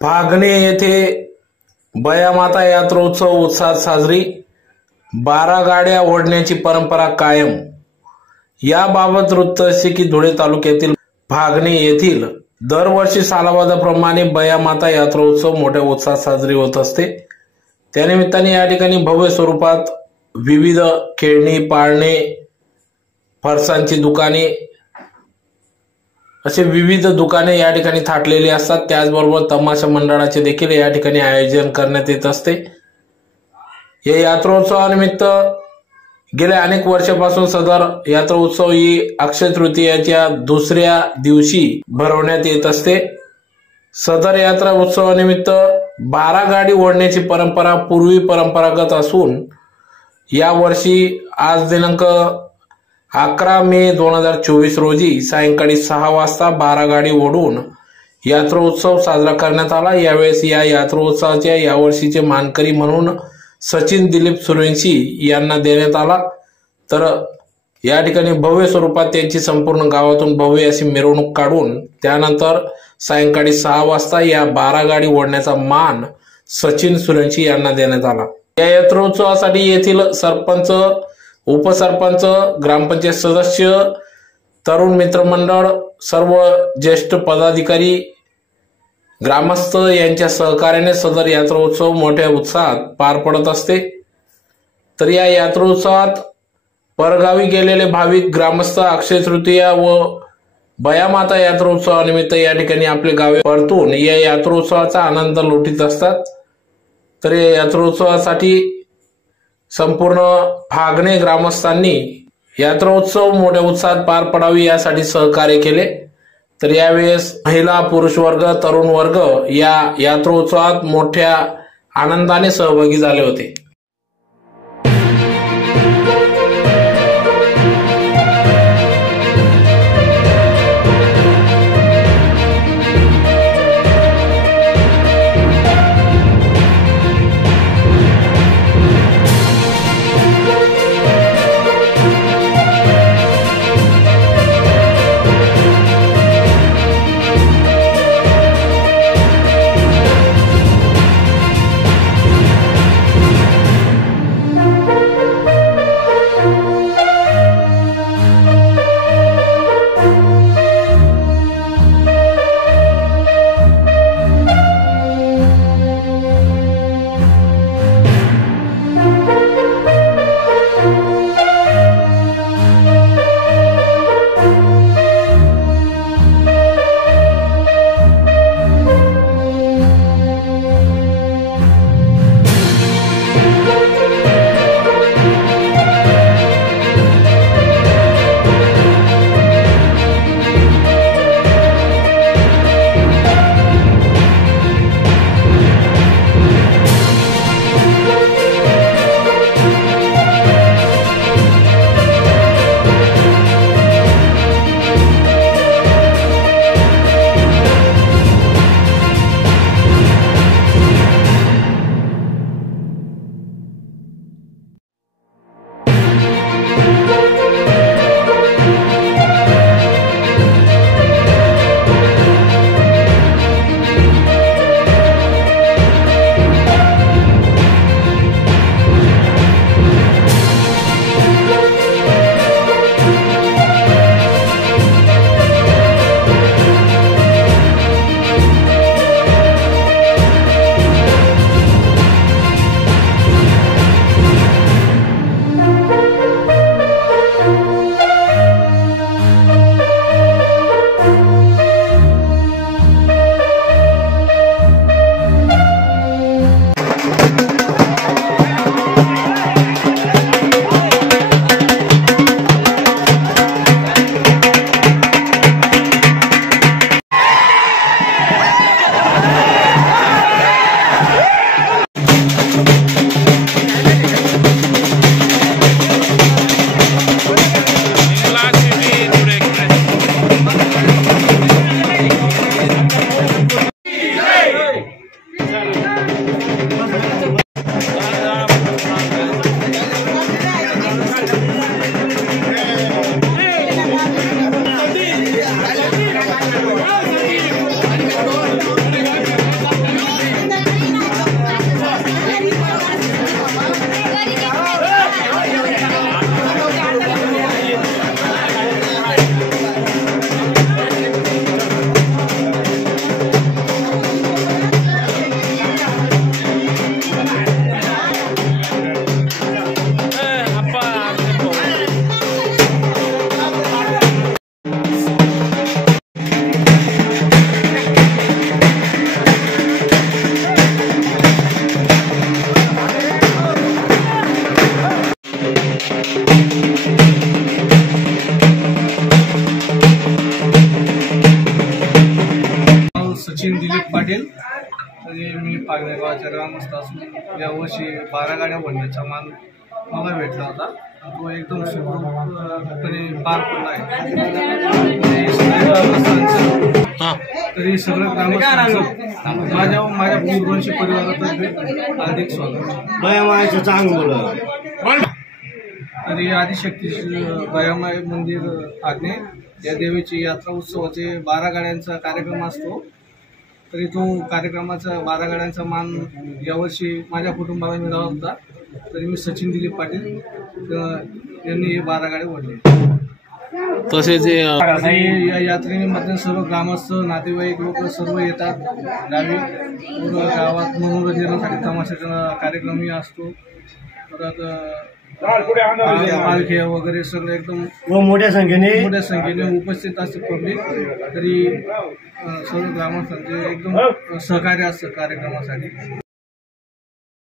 फागणे येथे बयामाता यात्रोत्सव उत्साहात साजरी, 12 गाड्या ओढण्याची परंपरा कायम। याबाबत वृत्त असे की धुळे तालुक्यातील फागणे येथील दरवर्षी सालाबादाप्रमाणे बयामाता यात्रोत्सव मोठ्या उत्साहात साजरी होत असते। त्यानिमित्ताने या ठिकाणी भव्य स्वरूपात विविध खेळणी, पाळणे, फरसांची दुकाने असे विविध दुकाने या ठिकाणी थाटलेली असतात। त्याचबरोबर तमाशा मंडळाचे देखील या ठिकाणी आयोजन करण्यात येत असते। या यात्रोत्सवानिमित्त गेल्या अनेक वर्षापासून सदर यात्रा उत्सव ही अक्षय तृतीयाच्या दुसऱ्या दिवशी भरवण्यात येत असते। सदर यात्रा उत्सवानिमित्त 12 गाडी ओढण्याची परंपरा पूर्वी परंपरागत असून या वर्षी आज दिनांक 11 मे 2024 रोजी सायंकाळी 6 वाजता 12 गाडी ओढून यात्रोत्सव साजरा करण्यात आला। यावेळेस या यात्रोत्सवाच्या यावर्षीचे मानकरी म्हणून सचिन दिलीप सूर्यवंशी यांना देण्यात आला। तर या ठिकाणी भव्य स्वरूपात त्यांची संपूर्ण गावातून भव्य अशी मिरवणूक काढून त्यानंतर सायंकाळी 6 वाजता या 12 गाडी ओढण्याचा मान सचिन सूर्यवंशी यांना देण्यात आला। या यात्रोत्सवासाठी येथील सरपंच, उपसरपंच, ग्रामपंचायत सदस्य, तरुण मित्रमंडळ, सर्व ज्येष्ठ पदाधिकारी, ग्रामस्थ यांच्या सहकार्याने सदर यात्रोत्सव मोठ्या उत्साहात पार पडत असते। तर या यात्रोत्सवात परगावी गेलेले भाविक, ग्रामस्थ अक्षय तृतीया व बयामाता यात्रोत्सवानिमित्त या ठिकाणी आपले गावे परतून या यात्रोत्सवाचा आनंद लुटीत असतात। तर या यात्रोत्सवासाठी संपूर्ण फागणे ग्रामस्थांनी यात्रोत्सव मोठ्या उत्साहात पार पडावी यासाठी सहकार्य केले। तर यावेळेस महिला, पुरुष वर्ग, तरुण वर्ग या यात्रोत्सवात मोठ्या आनंदाने सहभागी झाले होते। सचिन दिलीप पाटील. तरी मी पागणे गावाच्या ग्रामस्थ असून यावर्षी 12 गाड्या भरण्याचा मान मला भेटला होता. तो एकदम सुखरूपपणे पार पडला आहे. तरी सगळं ग्रामस्थ माझ्या पूर्वंशी परिवारातर्फे हार्दिक स्वागत. तरी आदिशक्ती दयामाई मंदिर आग्ने या देवीची यात्रा उत्सवाचे 12 गाड्यांचा कार्यक्रम असतो. तरी तो कार्यक्रमाचा 12 गाड्यांचा मान यावर्षी माझ्या कुटुंबाला मिळाला होता. तरी मी सचिन दिलीप पाटील यांनी हे 12 गाड्या ओढले. तसेच या यात्रेमध्ये सर्व ग्रामस्थ नातेवाईक लोक सर्व येतात. गावात मनोरंजनासाठी तमाशाचा कार्यक्रमही असतो. परत पालख्या वगैरे सगळं एकदम मोठ्या संख्येने उपस्थित असते पब्लिक. तरी सर्व ग्रामस्थांचे एकदम सहकार्य असतं कार्यक्रमासाठी.